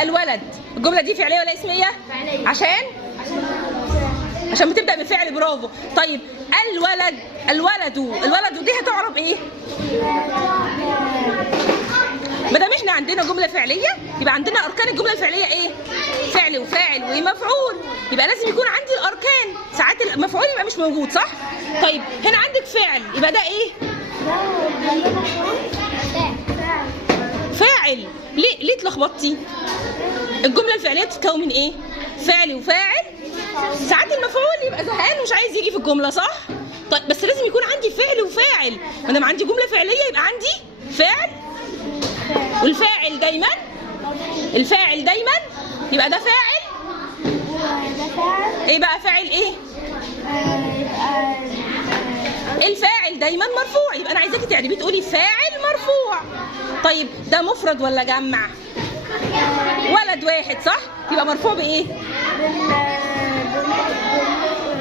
الولد. الجمله دي فعليه ولا اسميه؟ فعليه. عشان بتبدا بفعل. برافو. طيب الولد دي هتعرب ايه؟ ما دام احنا عندنا جمله فعليه يبقى عندنا اركان الجمله الفعليه ايه؟ فعل وفاعل ومفعول. يبقى لازم يكون عندي الاركان. ساعات المفعول يبقى مش موجود، صح؟ طيب هنا عندك فعل، يبقى ده ايه؟ فاعل. ليه اتلخبطتي؟ الجمله الفعليه بتتكون من ايه؟ فعل وفاعل. ساعات المفعول يبقى زهقان ومش عايز يجي في الجمله، صح؟ طيب بس لازم يكون عندي فعل وفاعل. ما دام عندي جمله فعليه يبقى عندي فعل، والفاعل دايما يبقى ده فاعل. ايه بقى فاعل ايه؟ الفاعل دايما مرفوع. يبقى انا عايزاكي تعربي تقولي فاعل مرفوع. طيب ده مفرد ولا جمع؟ ولد واحد، صح؟ يبقى مرفوع بايه؟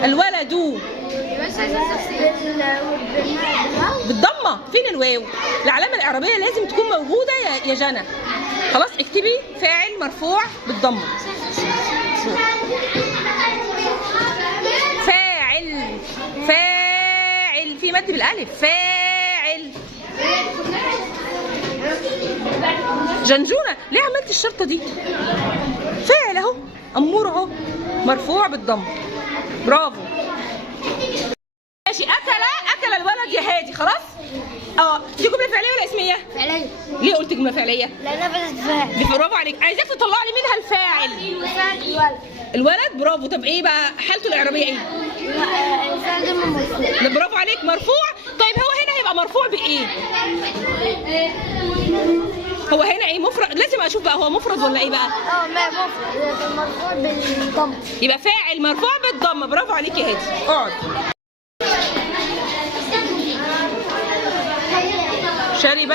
الولد بالضمه. فين الواو؟ العلامه الاعرابيه لازم تكون موجوده يا جنى. خلاص اكتبي فاعل مرفوع بالضمه. فاعل في مد بالالف. فاعل. جنجونه ليه عملت الشرطه دي؟ فاعل اهو، امور اهو، مرفوع بالضم. برافو. ماشي. اكل الولد يا هادي. خلاص. دي جمله فعليه ولا اسميه؟ فعليه. ليه قلت جمله فعليه؟ لانها بدت فاعل. برافو عليك. عايزاك تطلع لي منها الفاعل. الولد. برافو. طب ايه بقى حالته الاعرابيه ايه؟ الفعل ده مرفوع. برافو عليك، مرفوع. طيب هو هنا هيبقى مرفوع بايه؟ هو هنا ايه؟ مفرد. لازم اشوف بقى هو مفرد ولا ايه بقى؟ ما مفرد، مرفوع بالضم. يبقى فاعل مرفوع بالضمه. برافو عليك يا هادي. اقعد. شرب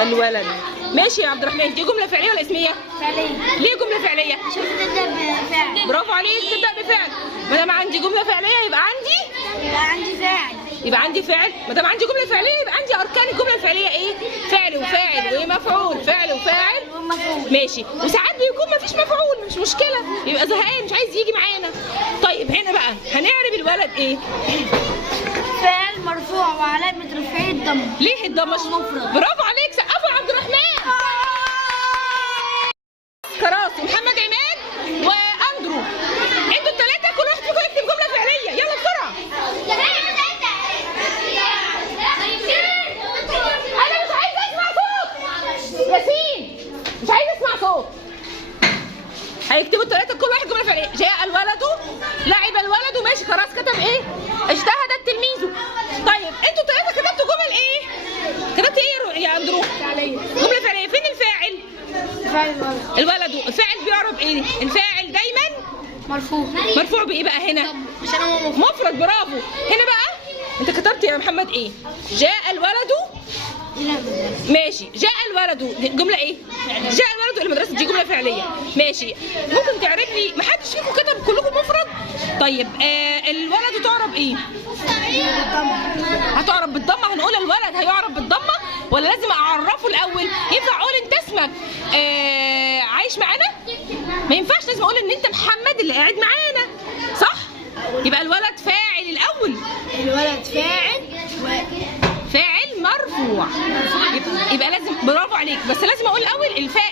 الولد. ماشي يا عبد الرحمن. دي جمله فعليه ولا اسميه؟ فعليه. ليه جمله فعليه؟ عشان تبدا بفعل. برافو عليك، تبدا بفعل. ما دام عندي جمله فعليه يبقى عندي فاعل. ما دام عندي جمله فعليه يبقى عندي اركان الجمله الفعليه ايه؟ فعل وفاعل ومفعول. فعل وفاعل ماشي. وساعات بيكون مفيش مفعول، مش مشكله، يبقى زهقان مش عايز يجي معانا. طيب هنا بقى هنعرب الولد ايه؟ فعل مرفوع وعلامه رفعه الضم. ليه الضم مش مفرد؟ برافو عليك. سقفوا يا عبد الرحمن. كراسي محمد عماد واندرو، انتوا الثلاثه كل واحد فيكم يكتب جمله فعليه. يلا بسرعه. انا مش عايزه اسمع صوت. ياسين مش عايزه اسمع صوت. هيكتبوا الثلاثه كل واحد جمله فعليه. جاء الولد، لعب الولد. ماشي خلاص. كتب ايه؟ اجتهد التلميذ. طيب انتوا الثلاثه كتبتوا جمل ايه؟ كتبت ايه يا اندرو؟ فعليه. جمله فعليه. فين الفاعل؟ الولد. الفاعل بيعرب ايه؟ الفاعل دايما مرفوع بايه بقى هنا؟ عشان هو مفرد. برافو. هنا بقى انت كتبت يا محمد ايه؟ جاء الولد. ماشي. جاء الولد جمله ايه؟ جاء الولد الى المدرسه. دي جمله فعليه. ماشي. ممكن تعرب لي؟ ما حدش فيكم كتب، كلكم مفرد. طيب الولد تعرب ايه؟ هتعرب بالضمه. هنقول الولد هيعرب بالضمه ولا لازم اعرفه الاول؟ ينفع اقول انت اسمك عايش معانا؟ ما ينفعش. لازم اقول ان انت محمد اللي قاعد معانا، صح؟ يبقى الولد فاعل الاول. الولد فاعل مرفوع. يبقى لازم. برافو عليك. بس لازم اقول الاول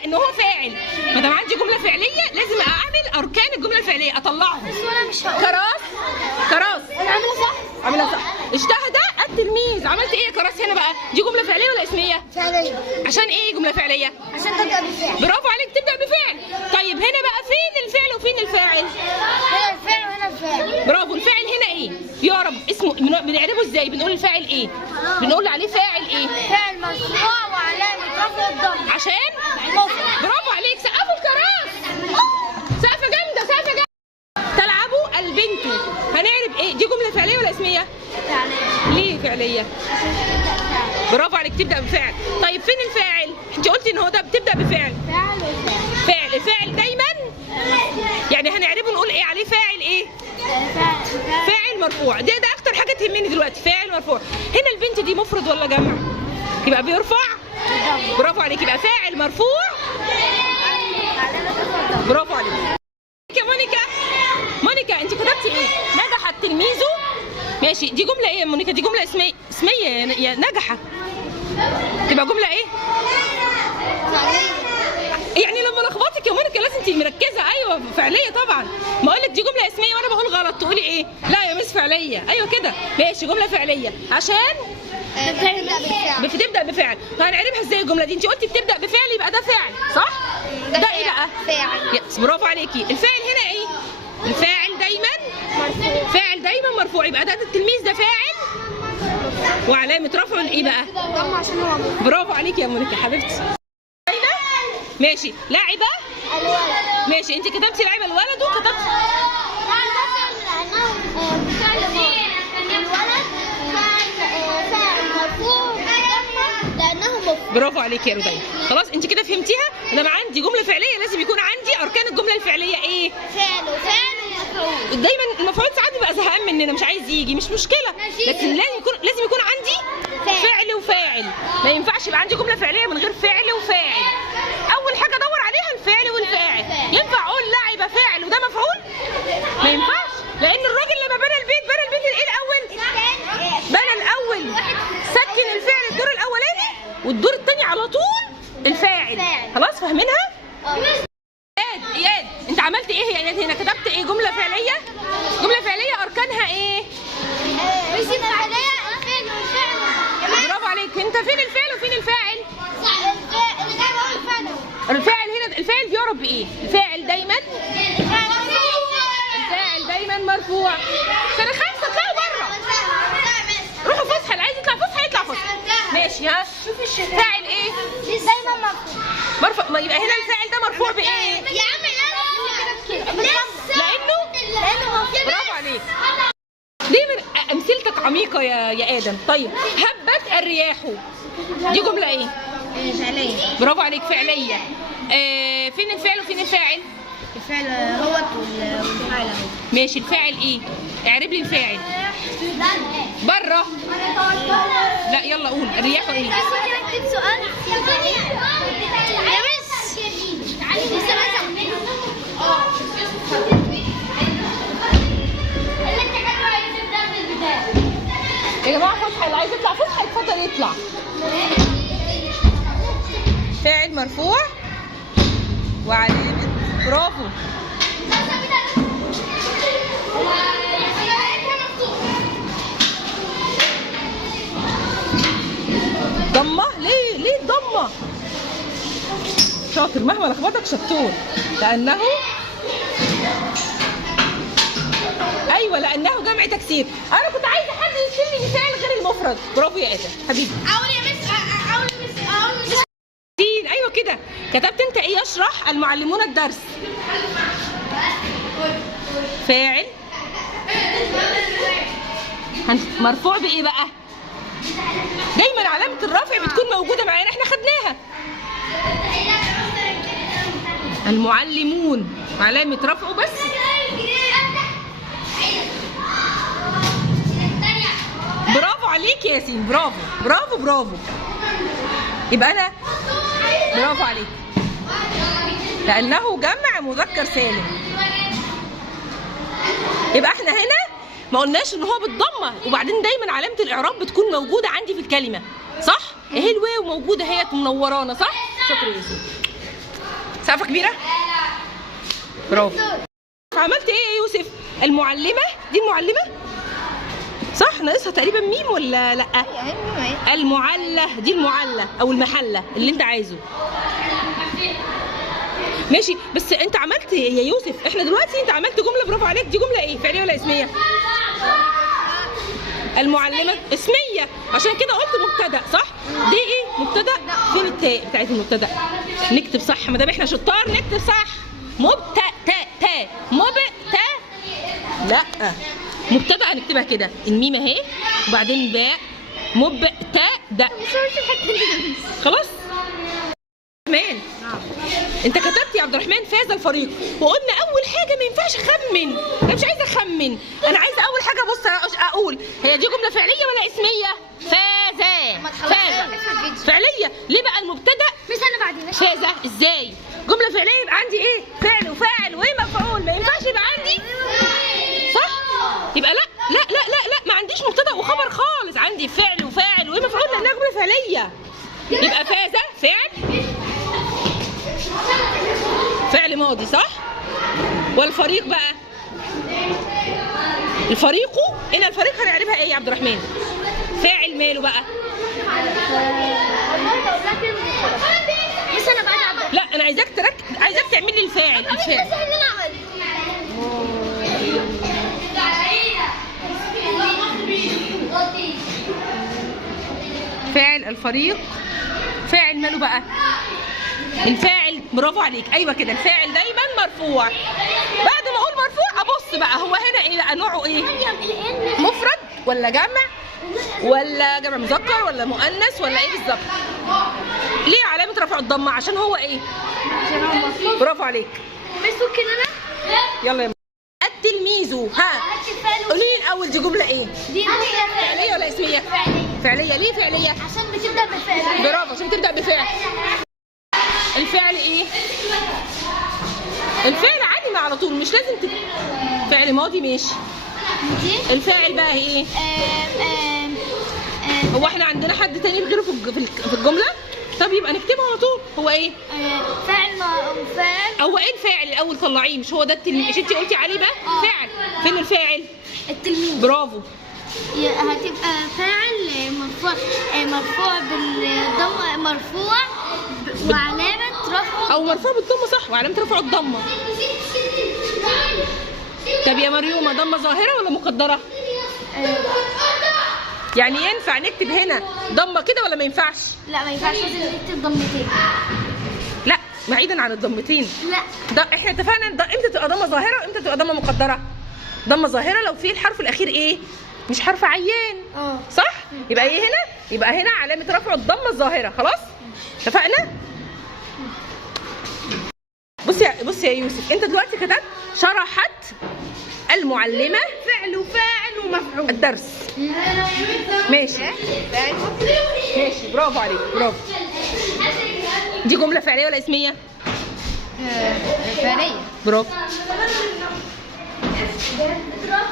ان هو فاعل. ما دام عندي جمله فعليه لازم اعمل اركان الجمله الفعليه، اطلعهم. بس انا مش هقول. كراس. انا عامله صح. اجتهد التلميذ. عملت ايه يا كراس هنا بقى؟ دي جمله فعليه ولا اسميه؟ فعليه. عشان ايه جمله فعليه؟ عشان تبدا بفعل. برافو عليك، تبدا بفعل. طيب هنا بقى فين الفعل وفين الفاعل؟ هنا الفعل وهنا الفعل. برافو. الفاعل هنا ايه؟ بيعرب اسمه. بنعربه ازاي؟ بنقول الفاعل ايه؟ بنقول عليه فاعل ايه؟ فعل مرفوع وعلامه رفع الضم. عشان برافو عليك. سقفوا الكراس. سقفه جامده، سقفه جامده. تلعبوا البنت. هنعرب ايه؟ دي جمله فعليه ولا اسميه؟ فعليه. ليه فعليه؟ برافو عليك، تبدا بفعل. طيب فين الفاعل؟ انت قلتي ان هو ده بتبدا بفعل. فعل. الفاعل دايما يعني هنعربه نقول ايه عليه؟ فاعل ايه؟ فاعل مرفوع. ده اكتر حاجه تهمني دلوقتي. فاعل مرفوع. هنا البنت دي مفرد ولا جمع؟ يبقى بيرفع. برافو. عليك، يبقى فاعل مرفوع. برافو عليك يا مونيكا. مونيكا انت كتبتي ايه؟ نجح التلميذ. ماشي، دي جمله ايه يا مونيكا؟ دي جمله اسميه يا نجحه. تبقى جمله ايه؟ يعني لما لخبطك يا مونيكا لازم تبقي مركزه. ايوه فعليه طبعا. ما اقول لك دي جمله اسميه وانا بقول غلط تقولي ايه؟ لا يا مس فعليه. ايوه كده ماشي، جمله فعليه عشان بتبدا بفعل. هنعرفها ازاي الجمله دي؟ انت قلتي بتبدا بفعل يبقى ده فعل صح؟ ده ايه بقى؟ فاعل. برافو عليكي. الفاعل هنا ايه؟ الفاعل دايما مرفوع. فاعل دايما مرفوع، يبقى ده التلميذ ده فاعل وعلامه رفعه ايه بقى؟ ضم عشان هو مرفوع. برافو عليكي يا مونيكا حبيبتي. ماشي، لاعبه. الولد. ماشي، انت كتبتي لاعبه الولد وكتبتي برافو عليكي يا رودية. خلاص انت كده فهمتيها. لما عندي جمله فعليه لازم يكون عندي اركان الجمله الفعليه ايه؟ فعل وفعل ومفعول. دايما المفعول ساعات بيبقى زهقان مننا مش عايز يجي، مش مشكله، لكن لازم يكون عندي فعل وفاعل. ما ينفعش يبقى عندي جمله فعليه من غير فعل وفاعل. اول حاجه ادور عليها الفعل والفاعل. ينفع اقول لعب فاعل وده مفعول؟ ما ينفعش، لان الراجل لما بنى البيت ايه الاول؟ بنى الاول سكن الفعل الدور الاولاني والدور الثاني على طول الفاعل. خلاص فاهمينها؟ اياد انت عملت ايه يا اياد هنا؟ كتبت ايه؟ جمله فعليه. جمله فعليه اركانها ايه؟ اسم فعلية الفعل والفعل. برافو عليك. انت فين الفعل وفين الفاعل؟ الفاعل هنا الفاعل بيعرف بايه؟ الفاعل دايما مرفوع. سنه 5 اطلعوا بره. روحوا فسحه، اللي عايز يطلع فسحه يطلع فسحه. ماشي ها؟ فاعل ايه؟ دايما مرفوع. ما يبقى هنا الفاعل ده مرفوع بايه؟ يا عم لانه برافو عليك. ليه من امثلتك عميقه يا ادم. طيب هبت الرياح دي جمله ايه؟ فعلية. برافو عليك فعليه. فين الفعل وفين الفاعل؟ الفعل هو والفعل اهو. ماشي، الفاعل ايه؟ اعرب لي الفاعل بره. لا يلا قول الرياح ايه؟ نكتب سؤال يا مس. يا جماعه فسحه، اللي عايز يطلع فسحه يتفضل يطلع. فاعل مرفوع وعلامه برافو. ضمه. ليه ضمه؟ شاطر، مهما لخبطك شطور. لانه ايوه لانه جمع تكسير. انا كنت عايزه حد يكتب لي مثال غير المفرد. برافو يا ادم حبيبي. اقول يا مس اقول ايوه كده. كتبت انت ايه؟ يشرح المعلمون الدرس. فاعل مرفوع بايه بقى؟ دايما علامه الرفع بتكون موجوده معانا، احنا خدناها. المعلمون علامه رفعه بس. برافو عليك يا ياسين. برافو برافو برافو. يبقى انا برافو عليك لانه جمع مذكر سالم. يبقى احنا هنا ما قلناش ان هو بالضمه، وبعدين دايما علامه الاعراب بتكون موجوده عندي في الكلمه صح؟ اهي الواو موجوده اهي منورانا صح؟ شكرا يا ياسين. سقفه كبيره. برافو. عملت ايه يا يوسف؟ المعلمه دي المعلمه صح؟ ناقصها تقريبا ميم ولا لا؟ المعله دي المعله او المحله اللي انت عايزه. ماشي، بس انت عملت يا يوسف، احنا دلوقتي انت عملت جمله برافو عليك. دي جمله ايه؟ فعليه ولا اسميه؟ المعلمه اسميه، عشان كده قلت مبتدا صح؟ دي ايه؟ مبتدا. فين التاء بتاعت المبتدا؟ نكتب صح ما دام احنا شطار نكتب صح. مبتدا لا مبتدا هنكتبها كده، الميم اهي وبعدين باء مبتدا. خلاص مان. انت كتبت يا عبد الرحمن فاز الفريق، وقلنا اول حاجه ما ينفعش اخمن. انا مش عايزه اخمن، انا عايزه اول حاجه بص اقول هي دي جمله فعليه ولا اسميه؟ فاز فعليه. ليه بقى المبتدا فازة ازاي؟ جملة فعلية يبقى عندي ايه؟ فعل وفاعل ومفعول، ما ينفعش يبقى عندي صح؟ يبقى لا لا لا لا لا، ما عنديش مبتدأ وخبر خالص، عندي فعل وفاعل ومفعول لأنها جملة فعلية. يبقى فازة فعل ماضي صح؟ والفريق بقى الفريق، هنا الفريق هنعرفها ايه يا عبد الرحمن؟ فاعل ماله بقى؟ بس انا بعد لا انا عايزاك عايزاك تعمل لي الفاعل. فاعل الفريق، فاعل ماله بقى؟ الفاعل برافو عليك، ايوه كده، الفاعل دايما مرفوع. بعد ما اقول مرفوع ابص بقى هو هنا ايه بقى؟ نوعه ايه؟ مفرد ولا جمع ولا جمع مذكر ولا مؤنث ولا ايه بالظبط؟ ليه علامة رفع الضمة؟ عشان هو ايه؟ برافو عليك. بس ممكن انا يلا يا التلميذ. ها قولي لي الاول دي جملة ايه؟ دي جملة فعلية ولا اسمية؟ فعلية. ليه فعلية؟ عشان بتبدأ بالفعل. برافو، عشان تبدأ بفعل. الفعل ايه؟ الفعل عادي ما على طول، مش لازم فعل ماضي ماشي. الفاعل بقى ايه؟ هو احنا عندنا حد تاني غيره في الجملة؟ طب يبقى نكتبه على طول. هو ايه؟ فاعل وفاعل. هو ايه الفاعل الاول؟ طلعيه، مش هو ده التلميذ؟ مش انت قلتي عليه بقى؟ فاعل. فين الفاعل؟ التلميذ. برافو. هتبقى فاعل مرفوع بالضمة، مرفوع وعلامة رفعه او مرفوع بالضمة صح، وعلامة رفعه الضمة. طب يا مريومة ضمة ظاهرة ولا مقدرة؟ يعني ينفع نكتب هنا ضمة كده ولا ما ينفعش؟ لا ما ينفعش، لازم نكتب ضمتين. لا بعيدا عن الضمتين. لا احنا اتفقنا امتى تبقى ضمة ظاهرة وامتى تبقى ضمة مقدرة؟ ضمة ظاهرة لو في الحرف الأخير ايه؟ مش حرف عيان. صح؟ يبقى ايه هنا؟ يبقى هنا علامة رفع الضمة الظاهرة. خلاص؟ اتفقنا؟ بص يا يوسف، انت دلوقتي كتبت شرحت المعلمة فعل وفاعل ومفعول الدرس. ماشي ماشي، برافو عليك، برافو. دي جملة فعلية ولا اسمية؟ فعلية. برافو،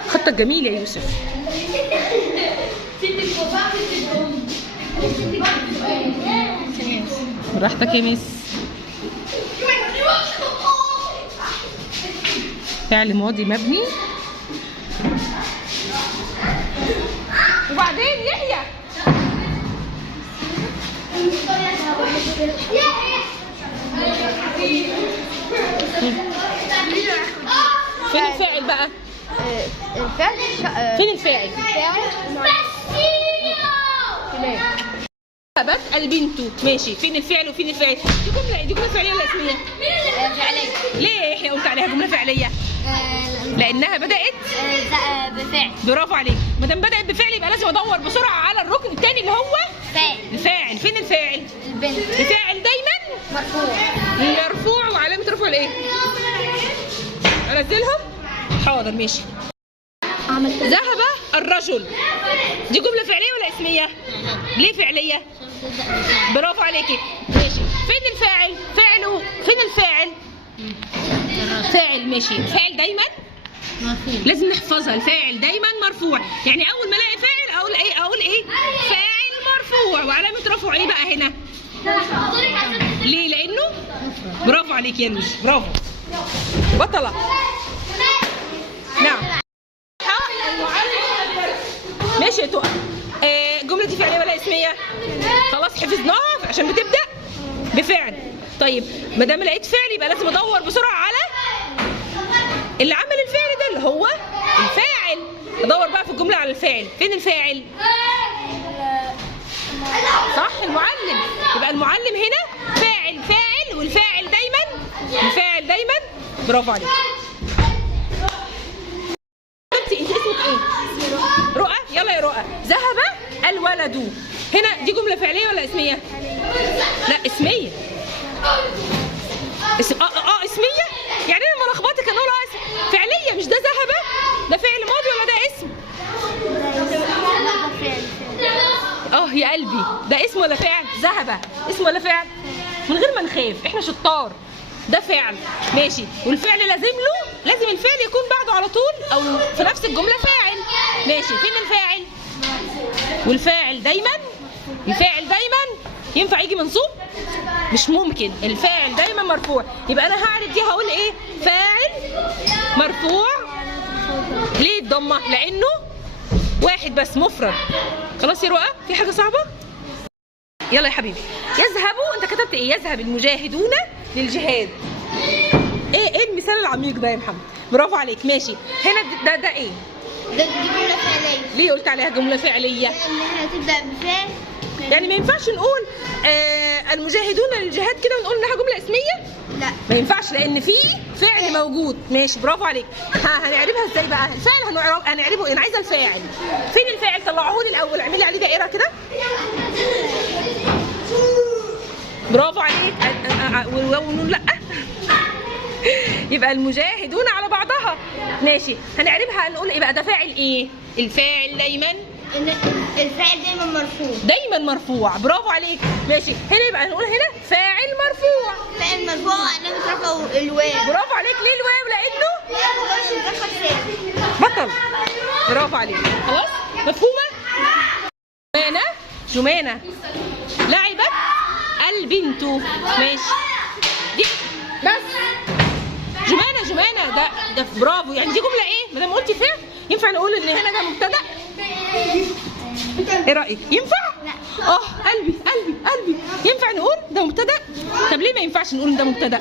خطك جميل يا يوسف. براحتك يا ميس. فعل ماضي مبني. وبعدين يحيى فين الفاعل بقى؟ الفعل فين الفاعل؟ ذهبت البنت. ماشي، فين الفعل وفين الفاعل؟ دي جملة فعلية ولا اسمية؟ فعلية. ليه يا يحيى قلت عليها جملة فعلية؟ لأنها بدأت بفعل. برافو عليك. ما دام بدأت بفعل يبقى لازم أدور بسرعة على الركن الثاني اللي هو فاعل. الفاعل. فين الفاعل؟ البنت. الفاعل دايما مرفوع وعلامة رفعه الايه؟ أنزلهم؟ حاضر ماشي. ذهب الرجل. دي جملة فعلية ولا اسمية؟ ليه فعلية؟ برافو عليكي. ماشي، فين الفاعل؟ فين الفاعل؟ فاعل. ماشي، الفاعل دايما مرفوع، لازم نحفظها. الفاعل دايما مرفوع، يعني اول ما الاقي فاعل اقول ايه؟ فاعل مرفوع وعلامة رفعه ايه بقى هنا؟ ليه؟ لانه برافو عليك يا نوش، برافو بطلة. نعم ماشي يا تقى. الجملة دي فعلية ولا اسمية؟ خلاص حفظناها عشان بتبدأ بفعل. طيب ما دام لقيت فعل يبقى لازم ادور بسرعة على اللي عمل الفعل ده اللي هو الفاعل. ادور بقى في الجملة على الفاعل. فين الفاعل؟ صح، المعلم. يبقى المعلم هنا فاعل والفاعل دايما الفاعل دايما. برافو عليك. انت اسمك ايه؟ رؤى. يلا يا رؤى. ذهب الولد. هنا دي جملة فعلية ولا اسمية؟ لا اسمية. اسمية؟ يعني انا لخبطتك انا اقول فعلية. مش ده ذهب؟ ده فعل ماضي ولا ده اسم؟ فعل. يا قلبي، ده اسم ولا فعل؟ ذهب اسم ولا فعل؟ من غير ما نخاف، احنا شطار. ده فعل ماشي، والفعل لازم الفعل يكون بعده على طول او في نفس الجمله فاعل. ماشي، فين الفاعل؟ والفاعل دايما ينفع يجي منصوب؟ مش ممكن، الفاعل دايما مرفوع. يبقى انا هعرف دي هقول ايه؟ فاعل مرفوع. ليه الضمه؟ لانه واحد بس، مفرد. خلاص يا رؤى، في حاجه صعبه؟ يلا يا حبيبي. يذهبوا، انت كتبت ايه؟ يذهب المجاهدون للجهاد. ايه المثال العميق ده يا محمد؟ برافو عليك. ماشي، هنا ده ايه؟ دي جملة فعلية. ليه قلت عليها جملة فعلية؟ لأنها تبدأ بفعل. يعني ما ينفعش نقول المجاهدون للجهاد كده ونقول انها جملة اسمية؟ لا، ما ينفعش، لأن في فعل موجود. ماشي، برافو عليك. هنعربها ازاي بقى؟ الفاعل هنعربه. انا عايزة الفاعل. فين الفاعل؟ طلعوه لي الأول، اعملي عليه دائرة كده. برافو عليك. ونقول لا. يبقى المجاهدون على بعضها. ماشي، هنعربها هنقول ايه بقى؟ ده فاعل ايه؟ الفاعل الفاعل دايما مرفوع. برافو عليك. ماشي، هنا يبقى هنقول هنا فاعل مرفوع. فاعل مرفوع علامة رفعه الواو. برافو عليك. ليه الواو؟ لانه بطل. برافو عليك. خلاص، مفهومه؟ جمانة لعبت البنت. ماشي، دي بس جمانة. ده برافو. يعني دي جمله ايه؟ ما دام قلتي فعل ينفع نقول ان هنا ده مبتدا. ايه رايك؟ ينفع؟ لا. قلبي ينفع نقول ده مبتدا؟ طب ليه ما ينفعش نقول ده مبتدا؟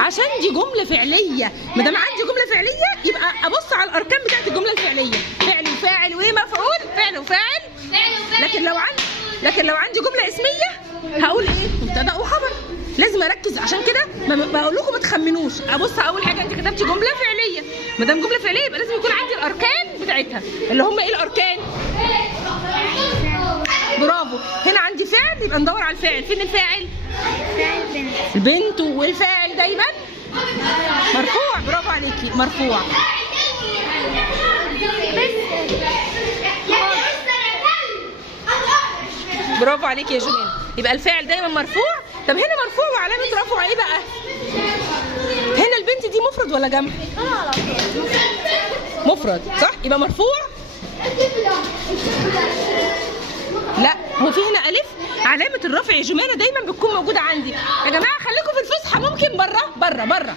عشان دي جمله فعليه. ما دام عندي جمله فعليه يبقى ابص على الاركان بتاعت الجمله الفعليه، فعل وفاعل ومفعول، فعل وفاعل. لكن لو عندي جمله اسميه هقول ايه؟ مبتدا وخبر. لازم اركز، عشان كده بقول لكم ما تخمنوش. ابص اول حاجه، انت كتبتي جمله فعليه، ما دام جمله فعليه يبقى لازم يكون عندي الاركان بتاعتها اللي هم ايه الاركان؟ برافو. هنا عندي فعل، يبقى ندور على الفاعل. فين الفاعل؟ البنت. والفاعل دايما مرفوع. برافو عليكي، مرفوع. برافو عليكي يا جمال. يبقى الفاعل دايما مرفوع. طب هنا مرفوع وعلامة رفعه ايه بقى؟ هنا البنت دي مفرد ولا جمع؟ مفرد، صح؟ يبقى مرفوع. لا، هو في هنا ألف. علامة الرفع يا جمانة دايما بتكون موجودة عندي. يا جماعة خليكم في الفسحة، ممكن بره.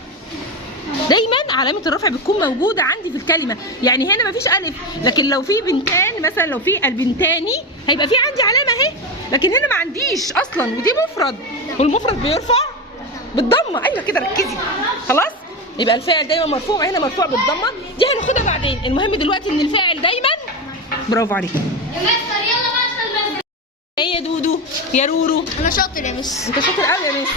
دايما علامة الرفع بتكون موجودة عندي في الكلمة. يعني هنا مفيش ألف، لكن لو في بنتان مثلا، لو في البنتاني هيبقى في عندي علامة اهي، لكن هنا ما عنديش أصلا، ودي مفرد، والمفرد بيرفع بالضمة. أيوه كده، ركزي. خلاص؟ يبقى الفاعل دايما مرفوع، وهنا مرفوع بالضمة. دي هناخدها بعدين. المهم دلوقتي إن الفاعل دايما. برافو عليك. ايه يا دودو؟ يا رورو؟ أنا شاطر يا مس. أنت شاطر قوي يا مس.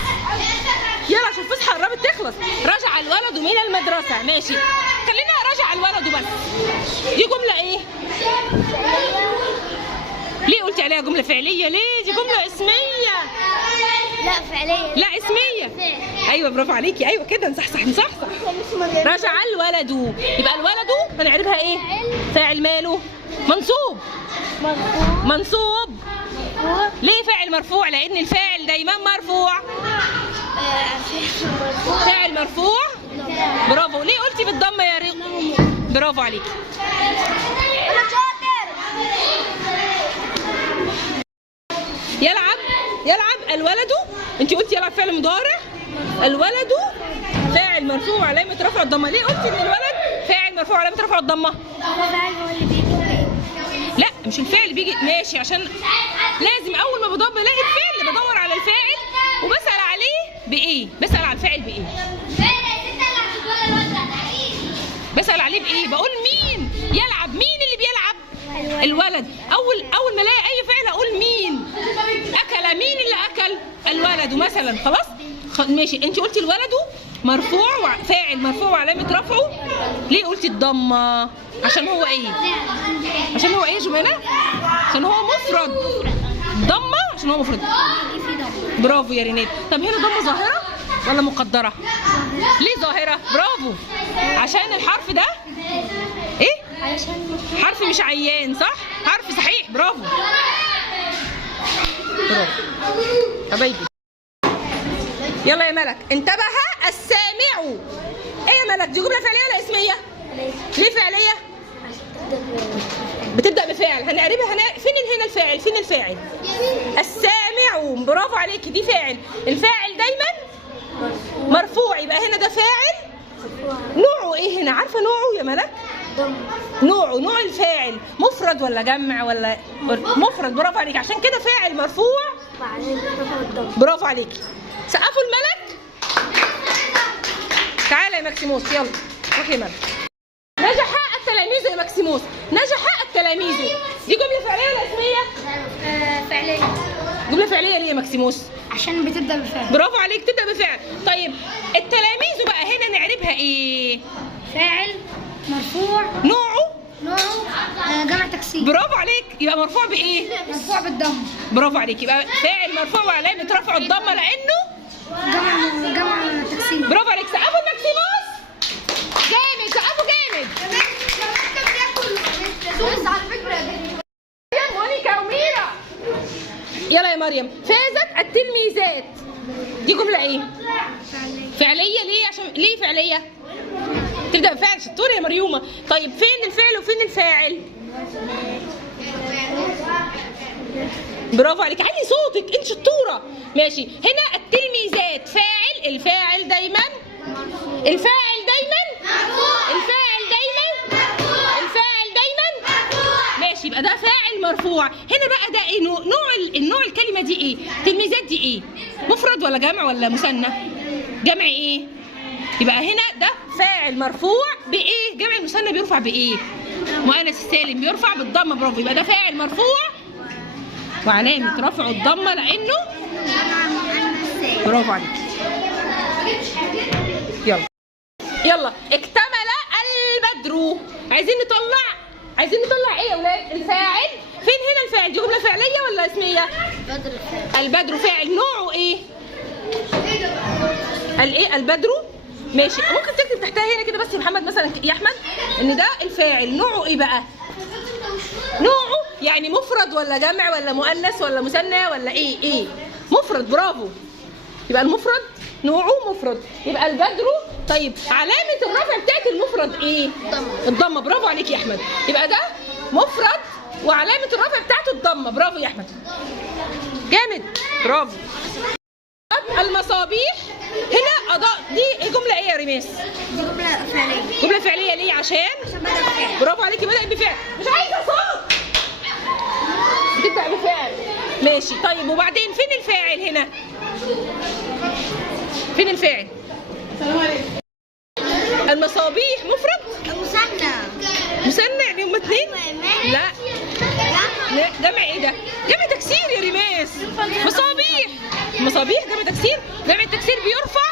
يلا عشان الفسحه قربت تخلص. رجع الولد من المدرسه. ماشي، خلينا رجع الولد بس. دي جمله ايه؟ ليه قلتي عليها جمله فعليه؟ ليه؟ دي جمله اسميه. لا، فعلية. لا، اسميه. ايوه، برافو عليكي. ايوه كده، نصحصح. رجع الولد. يبقى الولد هنعرفها ايه؟ فاعل ماله؟ منصوب. ليه فاعل مرفوع؟ لان الفاعل دايما مرفوع. فاعل مرفوع. برافو. ليه قلتي بالضمه يا ريق؟ برافو عليكي. أنا شاطر. يلعب الولد. انت قلتي يلعب فعل مضارع. الولد فاعل مرفوع علامه رفع الضمه. ليه قلتي ان الولد فاعل مرفوع علامه رفع الضمه؟ لا، مش الفعل اللي بيجي. ماشي، عشان لازم اول ما بدور الاقي الفعل بدور على الفاعل وبسال عليه بايه؟ بسال على الفاعل بايه؟ بسال عليه بايه؟ بقول مين يلعب. مين اللي بيلعب؟ الولد. اول ما الاقي اي فعل اقول مين اكل. مين اللي اكل؟ الولد مثلا. خلاص ماشي. انت قلتي الولد مرفوع، فاعل مرفوع وعلامه رفعه. ليه قلتي الضمه؟ عشان هو ايه يا جمانة؟ عشان هو مفرد. ضمه عشان هو مفرد. برافو يا رينات. طب هنا ضمه ظاهره ولا مقدره؟ ليه ظاهره؟ برافو، عشان الحرف ده ايه؟ حرف مش عيان، صح؟ حرف صحيح. برافو. برافو حبايبي. يلا يا ملك، انتبه السامع. ايه يا ملك، دي جمله فعليه ولا اسميه؟ ليه فعليه؟ بتبدا بفعل. هنقربها فين هنا الفاعل؟ فين الفاعل؟ السامع. برافو عليكي، دي فاعل. الفاعل دايما مرفوع، يبقى هنا ده فاعل. نوعه ايه هنا؟ عارفه نوعه يا ملك؟ نوع الفاعل مفرد ولا جمع ولا مفرد؟ برافو عليكي، عشان كده فاعل مرفوع. برافو عليكي. سقفوا الملك. تعالى يا ماكسيموس، يلا روحي يا ملك. نجح التلاميذ يا ماكسيموس، نجح التلاميذ. دي جمله فعليه ولا اسميه؟ فعلية. جمله فعليه ليه يا ماكسيموس؟ عشان بتبدأ بفعل. برافو عليك، تبدا بفعل. طيب التلاميذ بقى هنا نعربها ايه؟ فاعل مرفوع. نوعه جمع تكسير. برافو عليك، يبقى مرفوع بايه؟ مرفوع بالضم. برافو عليك، يبقى فاعل مرفوع وعلامه رفعه الضمه لانه جمع تكسير. برافو عليك. سقفوا الماكسيموس جامد، سقفوا جامد. على فكرة يا مونيكا وميرا. يلا يا مريم، فازت التلميذات. دي جمله ايه؟ فعليه. ليه؟ عشان ليه فعليه؟ تبدا بفعل. شطوره يا مريومه. طيب فين الفعل وفين الفاعل؟ برافو عليك، علي صوتك، انت شطوره. ماشي. هنا التلميذات فاعل. الفاعل دايما ماشي، يبقى ده فاعل مرفوع. هنا بقى ده ايه؟ النوع الكلمه دي ايه؟ تلميذات دي ايه؟ مفرد ولا جمع ولا مثنى؟ جمع ايه؟ يبقى هنا ده فاعل مرفوع بايه؟ جمع المثنى بيرفع بايه؟ مؤنث السالم بيرفع بالضمه. برافو، يبقى ده فاعل مرفوع وعلامه رفعه الضمه لانه. برافو عليك. يلا اكتمل البدر. عايزين نطلع ايه يا اولاد؟ الفاعل. فين هنا الفاعل؟ دي جمله فعليه ولا اسميه؟ البدر فاعل. نوعه ايه؟ الايه؟ البدر. ماشي. ممكن تكتب تحتها هنا كده بس يا محمد مثلا يا احمد ان ده الفاعل. نوعه ايه بقى؟ نوعه يعني مفرد ولا جمع ولا مؤنث ولا مثنى ولا ايه؟ مفرد. برافو، يبقى المفرد نوعه مفرد، يبقى البدر. طيب علامه الرفع بتاعت المفرد ايه؟ الضمه. برافو عليك يا احمد، يبقى ده مفرد وعلامه الرفع بتاعته الضمه. برافو يا احمد، جامد، برافو. المصابيح هنا اضاء. دي جمله ايه يا ريماس؟ جملة فعلية. جمله فعليه. ليه؟ عشان بدأ بفعل. برافو عليكي، بدأت بفعل. مش عايزه صوت. بتبدأ بفعل. ماشي. طيب وبعدين فين الفاعل هنا؟ فين الفاعل؟ المصابيح مفرد؟ مثنى يعني هم اتنين؟ لا جمع ايه ده؟ جمع تكسير يا ريماس. مصابيح جمع تكسير. جمع التكسير بيرفع